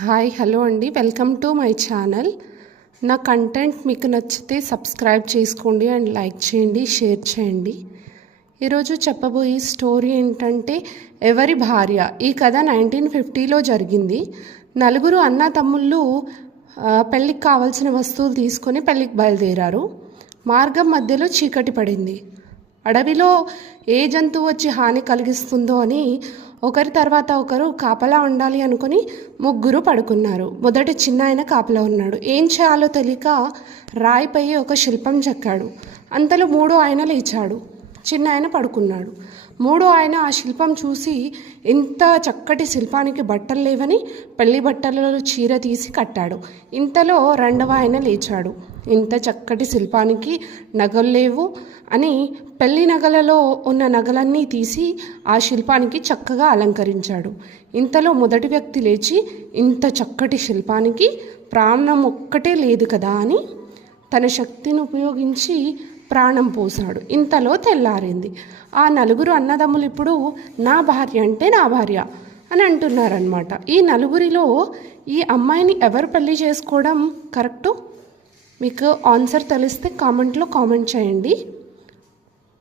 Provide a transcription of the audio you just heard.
Hi hello అండి. Welcome to my channel. నా content మీకు నచ్చితే సబ్స్క్రైబ్ చేసుకోండి అండ్ లైక్ చేయండి షేర్ చేయండి. ఈరోజు చెప్పబోయే స్టోరీ ఏంటంటే ఎవరి భార్య? ఈ కథ నైన్టీన్ ఫిఫ్టీలో జరిగింది. నలుగురు అన్న తమ్ముళ్ళు పెళ్ళికి కావాల్సిన వస్తువులు తీసుకొని పెళ్ళికి బయలుదేరారు. మార్గం మధ్యలో చీకటి పడింది. అడవిలో ఏ జంతువు వచ్చి హాని కలిగిస్తుందో అని ఒకరి తర్వాత ఒకరు కాపలా ఉండాలి అనుకుని ముగ్గురు పడుకున్నారు. మొదటి చిన్న ఆయన కాపలా ఉన్నాడు. ఏం చేయాలో తెలియక రాయిపై ఒక శిల్పం చెక్కాడు. అంతలో మూడో ఆయన లేచాడు. చిన్న ఆయన పడుకున్నాడు. మూడో ఆయన ఆ శిల్పం చూసి ఇంత చక్కటి శిల్పానికి బట్టలు లేవని పెళ్ళి బట్టలలో చీర తీసి కట్టాడు. ఇంతలో రెండవ ఆయన లేచాడు. ఇంత చక్కటి శిల్పానికి నగలు లేవు. అని పెళ్ళి నగలలో ఉన్న నగలన్నీ తీసి ఆ శిల్పానికి చక్కగా అలంకరించాడు. ఇంతలో మొదటి వ్యక్తి లేచి ఇంత చక్కటి శిల్పానికి ప్రాణం ఒక్కటే లేదు కదా అని తన శక్తిని ఉపయోగించి ప్రాణం పోసాడు ఇంతలో తెల్లారింది. ఆ నలుగురు అన్నదమ్ములు ఇప్పుడు నా భార్య అంటే నా భార్య అని అంటున్నారనమాట ఈ నలుగురిలో ఈ అమ్మాయిని ఎవరు పెళ్ళి చేసుకోవడం కరెక్టు? మీకు ఆన్సర్ తెలిస్తే కామెంట్లో కామెంట్ చేయండి.